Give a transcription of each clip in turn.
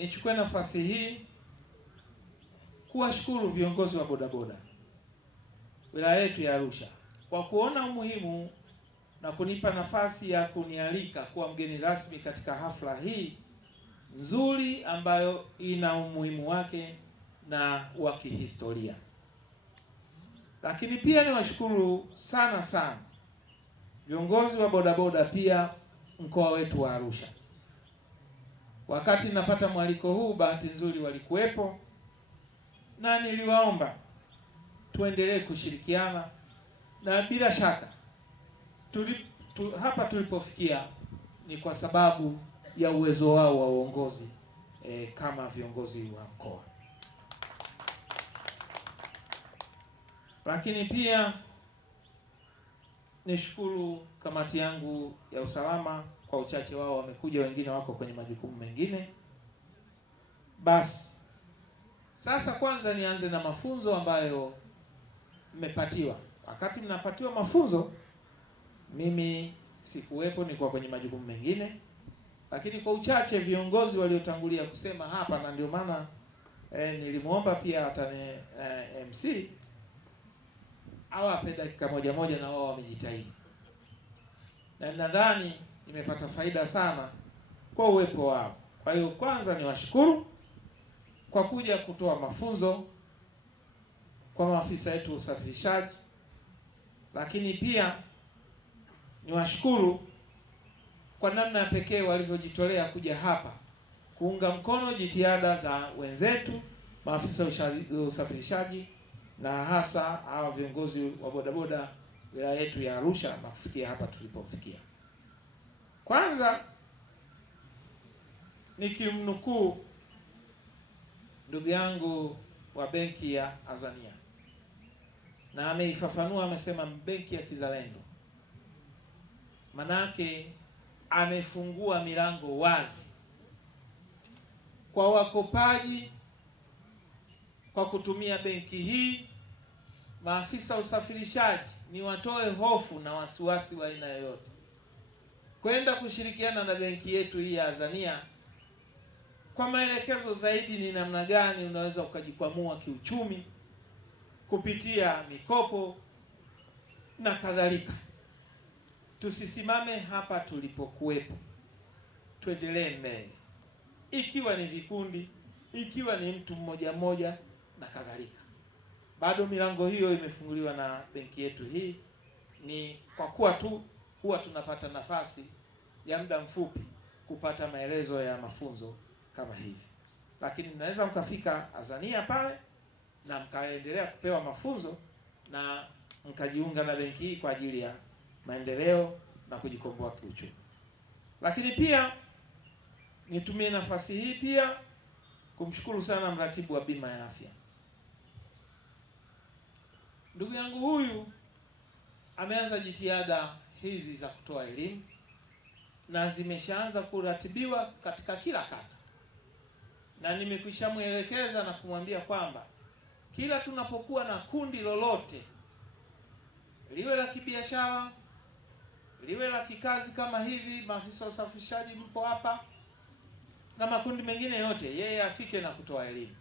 Nichukue nafasi hii kuwashukuru viongozi wa bodaboda wilaya yetu ya Arusha kwa kuona umuhimu na kunipa nafasi ya kunialika kuwa mgeni rasmi katika hafla hii nzuri ambayo ina umuhimu wake na wa kihistoria. Lakini pia niwashukuru sana viongozi wa bodaboda pia mkoa wetu wa Arusha. Wakati napata mwaliko huu, bahati nzuri walikuwepo na niliwaomba tuendelee kushirikiana, na bila shaka hapa tulipofikia ni kwa sababu ya uwezo wao wa uongozi kama viongozi wa mkoa. Lakini pia nishukuru kamati yangu ya usalama, kwa uchache wao wamekuja, wengine wako kwenye majukumu mengine. Basi sasa kwanza nianze na mafunzo ambayo mmepatiwa. Wakati mnapatiwa mafunzo mimi sikuwepo, nilikuwa kwenye majukumu mengine, lakini kwa uchache viongozi waliotangulia kusema hapa, na ndio maana nilimuomba pia hata MC awape dakika moja na wao wamejitahidi, na nadhani nimepata faida sana kwa uwepo wao. Kwa hiyo kwanza niwashukuru kwa kuja kutoa mafunzo kwa maafisa wetu usafirishaji, lakini pia niwashukuru kwa namna ya pekee walivyojitolea kuja hapa kuunga mkono jitihada za wenzetu maafisa usafirishaji na hasa hawa viongozi wa bodaboda wilaya yetu ya Arusha na kufikia hapa tulipofikia. Kwanza nikimnukuu ndugu yangu wa benki ya Azania, na ameifafanua, amesema benki ya kizalendo, manake amefungua milango wazi kwa wakopaji. Kwa kutumia benki hii, maafisa usafirishaji ni watoe hofu na wasiwasi wa aina yoyote kwenda kushirikiana na benki yetu hii ya Azania kwa maelekezo zaidi ni namna gani unaweza ukajikwamua kiuchumi kupitia mikopo na kadhalika. Tusisimame hapa tulipokuwepo, tuendelee mbele, ikiwa ni vikundi, ikiwa ni mtu mmoja na kadhalika. Bado milango hiyo imefunguliwa na benki yetu hii, ni kwa kuwa tu huwa tunapata nafasi ya muda mfupi kupata maelezo ya mafunzo kama hivi, lakini mnaweza mkafika Azania pale na mkaendelea kupewa mafunzo na mkajiunga na benki hii kwa ajili ya maendeleo na kujikomboa kiuchumi. Lakini pia nitumie nafasi hii pia kumshukuru sana mratibu wa bima ya afya. Ndugu yangu huyu ameanza jitihada hizi za kutoa elimu na zimeshaanza kuratibiwa katika kila kata, na nimekwisha muelekeza na kumwambia kwamba kila tunapokuwa na kundi lolote, liwe la kibiashara, liwe la kikazi kama hivi, maafisa usafirishaji mpo hapa, na makundi mengine yote, yeye afike na kutoa elimu,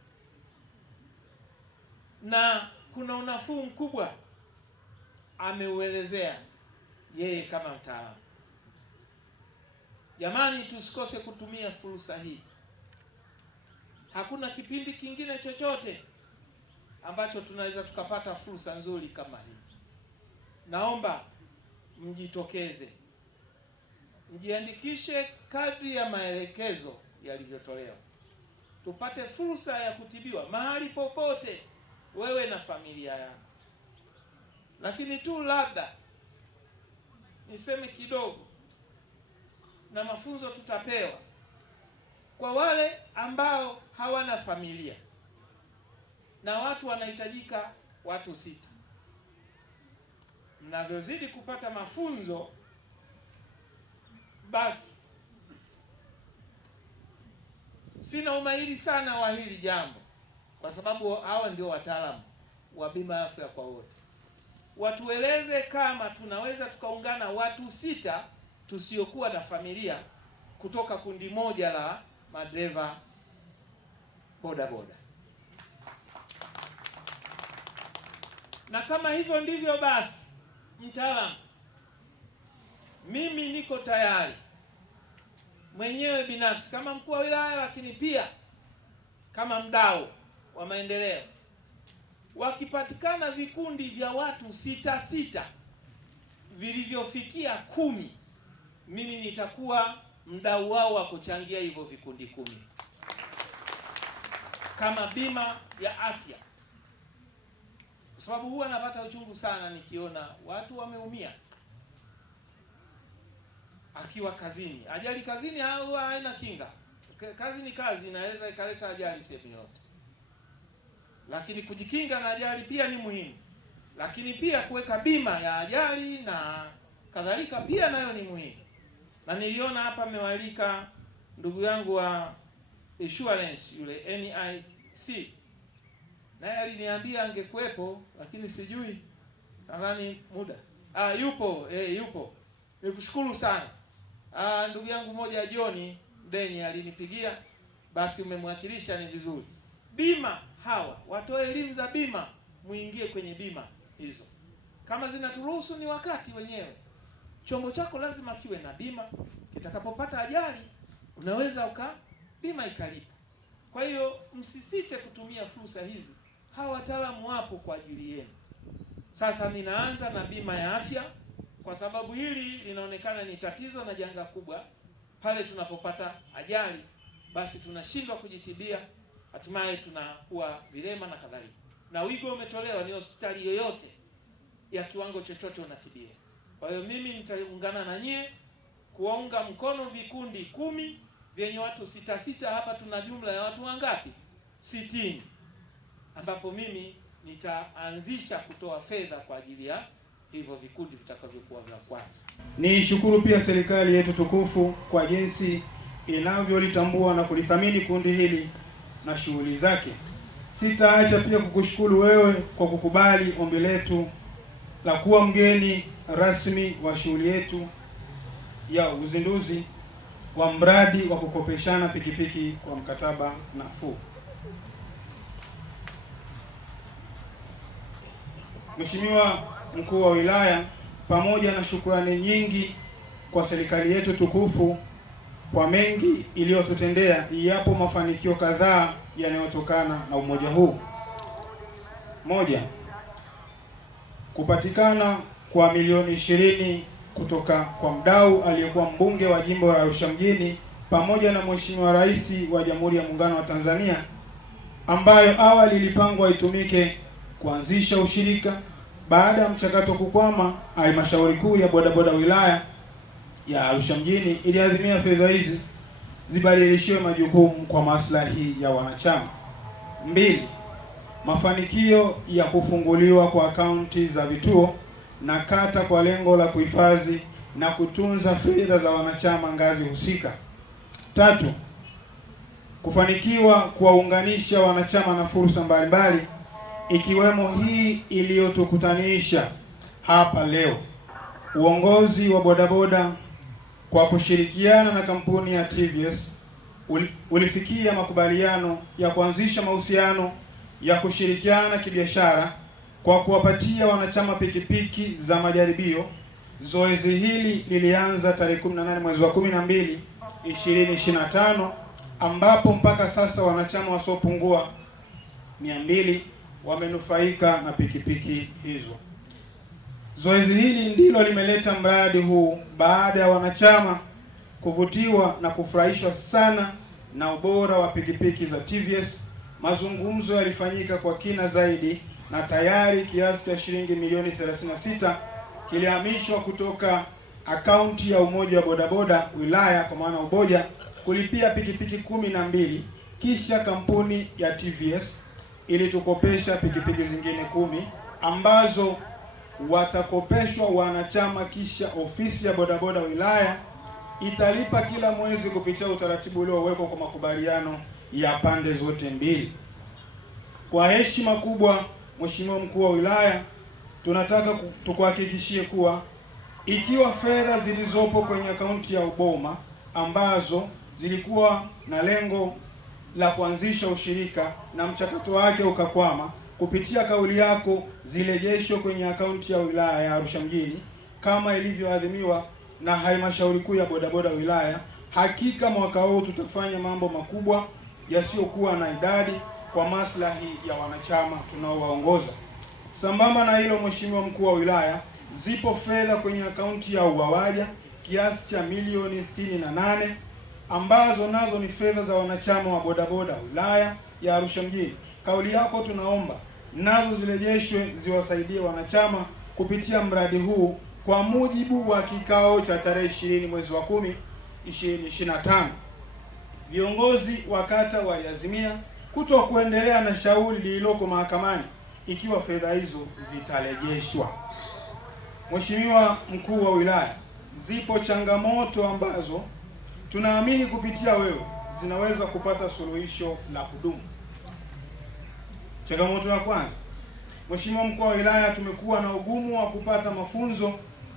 na kuna unafuu mkubwa ameuelezea yeye kama mtaalamu. Jamani, tusikose kutumia fursa hii. Hakuna kipindi kingine chochote ambacho tunaweza tukapata fursa nzuri kama hii. Naomba mjitokeze, mjiandikishe kadri ya maelekezo yalivyotolewa, tupate fursa ya kutibiwa mahali popote, wewe na familia yako. Lakini tu labda niseme kidogo, na mafunzo tutapewa kwa wale ambao hawana familia, na watu wanahitajika watu 6. Mnavyozidi kupata mafunzo, basi sina umahiri sana wa hili jambo, kwa sababu hawa ndio wataalamu wa bima ya afya kwa wote. Watueleze kama tunaweza tukaungana watu 6 tusiokuwa na familia kutoka kundi moja la madereva bodaboda. Na kama hivyo ndivyo basi, mtaalamu, mimi niko tayari mwenyewe binafsi kama mkuu wa wilaya, lakini pia kama mdau wa maendeleo, wakipatikana vikundi vya watu 6 vilivyofikia 10, mimi nitakuwa mdau wao wa kuchangia hivyo vikundi 10 kama bima ya afya, kwa sababu huwa napata uchungu sana nikiona watu wameumia akiwa kazini. Ajali kazini haina kinga. Kazi ni kazi, inaweza ikaleta ajali sehemu yote, lakini kujikinga na ajali pia ni muhimu. Lakini pia kuweka bima ya ajali na kadhalika pia nayo ni muhimu. Na niliona hapa amewalika ndugu yangu wa insurance yule NIC, naye aliniambia angekuepo, lakini sijui, nadhani muda yupo. Nikushukuru sana. Ndugu yangu mmoja John Mdenyi alinipigia, basi umemwakilisha, ni vizuri. Bima hawa watoe elimu za bima, muingie kwenye bima hizo kama zinaturuhusu. Ni wakati wenyewe, chombo chako lazima kiwe na bima. Kitakapopata ajali unaweza bima ikalipa. Kwa hiyo msisite kutumia fursa hizi, hawa wataalamu wapo kwa ajili yenu. Sasa ninaanza na bima ya afya, kwa sababu hili linaonekana ni tatizo na janga kubwa. Pale tunapopata ajali, basi tunashindwa kujitibia, hatimaye tunakuwa vilema na kadhalika. Na wigo umetolewa, ni hospitali yoyote ya kiwango chochote unatibia. Kwa hiyo mimi nitaungana na nyie kuwaunga mkono vikundi 10 vyenye watu 6. Hapa tuna jumla ya watu wangapi? 60, ambapo mimi nitaanzisha kutoa fedha kwa ajili ya hivyo vikundi vitakavyokuwa vya kwanza. Ni shukuru pia serikali yetu tukufu kwa jinsi inavyolitambua na kulithamini kundi hili na shughuli zake. Sitaacha pia kukushukuru wewe kwa kukubali ombi letu la kuwa mgeni rasmi wa shughuli yetu ya uzinduzi wa mradi wa kukopeshana pikipiki kwa mkataba nafuu. Mheshimiwa Mkuu wa Wilaya, pamoja na shukrani nyingi kwa serikali yetu tukufu kwa mengi iliyotutendea, yapo mafanikio kadhaa yanayotokana na umoja huu. Moja, kupatikana kwa milioni 20 kutoka kwa mdau aliyekuwa mbunge wa jimbo la Arusha mjini pamoja na Mheshimiwa Rais wa Jamhuri ya Muungano wa Tanzania, ambayo awali ilipangwa itumike kuanzisha ushirika. Baada ya mchakato kukwama, halmashauri kuu ya bodaboda wilaya ya Arusha mjini iliazimia fedha hizi zibadilishiwe majukumu kwa maslahi ya wanachama. 2, mafanikio ya kufunguliwa kwa akaunti za vituo na kata kwa lengo la kuhifadhi na kutunza fedha za wanachama ngazi husika. 3, kufanikiwa kuwaunganisha wanachama na fursa mbalimbali, ikiwemo hii iliyotukutanisha hapa leo. Uongozi wa bodaboda kwa kushirikiana na kampuni ya TVS ulifikia makubaliano ya kuanzisha mahusiano ya kushirikiana kibiashara kwa kuwapatia wanachama pikipiki za majaribio. Zoezi hili lilianza tarehe 18 mwezi wa 12 2025, ambapo mpaka sasa wanachama wasiopungua 200 wamenufaika na pikipiki hizo. Zoezi hili ndilo limeleta mradi huu baada ya wanachama kuvutiwa na kufurahishwa sana na ubora wa pikipiki za TVS. Mazungumzo yalifanyika kwa kina zaidi na tayari kiasi cha shilingi milioni 36 kilihamishwa kutoka akaunti ya umoja wa bodaboda wilaya, kwa maana umoja, kulipia pikipiki 12, kisha kampuni ya TVS ilitukopesha pikipiki zingine 10 ambazo watakopeshwa wanachama, kisha ofisi ya bodaboda wilaya italipa kila mwezi kupitia utaratibu uliowekwa kwa makubaliano ya pande zote mbili. Kwa heshima kubwa, Mheshimiwa Mkuu wa Wilaya, tunataka tukuhakikishie kuwa ikiwa fedha zilizopo kwenye akaunti ya uboma ambazo zilikuwa na lengo la kuanzisha ushirika na mchakato wake ukakwama, kupitia kauli yako zirejeshwe kwenye akaunti ya wilaya ya Arusha mjini kama ilivyoadhimiwa na halmashauri kuu ya bodaboda wilaya. Hakika mwaka huu tutafanya mambo makubwa yasiyokuwa na idadi kwa maslahi ya wanachama tunaowaongoza. Sambamba na hilo, Mheshimiwa Mkuu wa Wilaya, zipo fedha kwenye akaunti ya UWAWAJA kiasi cha milioni 68 ambazo nazo ni fedha za wanachama wa bodaboda wilaya ya Arusha mjini. Kauli yako tunaomba nazo zirejeshwe ziwasaidie wanachama kupitia mradi huu kwa mujibu wa kikao cha tarehe 20 mwezi wa 10 2025. Viongozi wa kata waliazimia kutokuendelea na shauri lililoko mahakamani ikiwa fedha hizo zitarejeshwa. Mheshimiwa Mkuu wa Wilaya, zipo changamoto ambazo tunaamini kupitia wewe zinaweza kupata suluhisho la kudumu. Changamoto ya kwanza, Mheshimiwa Mkuu wa Wilaya, tumekuwa na ugumu wa kupata mafunzo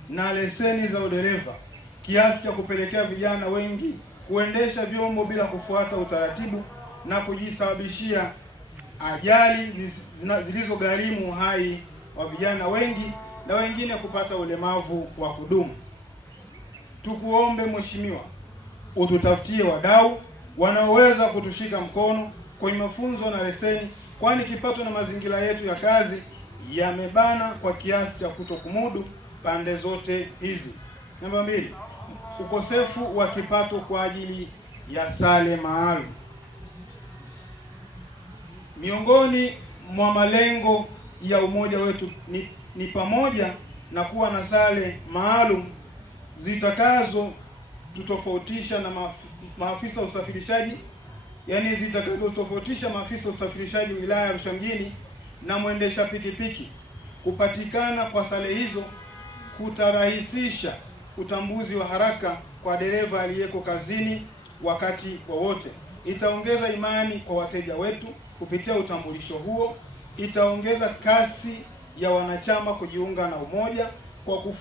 na leseni za udereva kiasi cha kupelekea vijana wengi kuendesha vyombo bila kufuata utaratibu na kujisababishia ajali zilizogharimu uhai wa vijana wengi na wengine kupata ulemavu wa kudumu. Tukuombe Mheshimiwa, ututafutie wadau wanaoweza kutushika mkono kwenye mafunzo na leseni, kwani kipato na mazingira yetu ya kazi yamebana kwa kiasi cha kutokumudu pande zote hizi. Namba 2, ukosefu wa kipato kwa ajili ya sare maalum. Miongoni mwa malengo ya umoja wetu ni pamoja na kuwa na sare maalum zitakazo tutofautisha na maafisa usafirishaji, yani zitakazotofautisha maafisa usafirishaji wilaya ya Arusha mjini na mwendesha pikipiki. Kupatikana kwa sare hizo kutarahisisha utambuzi wa haraka kwa dereva aliyeko kazini wakati wowote. Itaongeza imani kwa wateja wetu kupitia utambulisho huo. Itaongeza kasi ya wanachama kujiunga na umoja kwa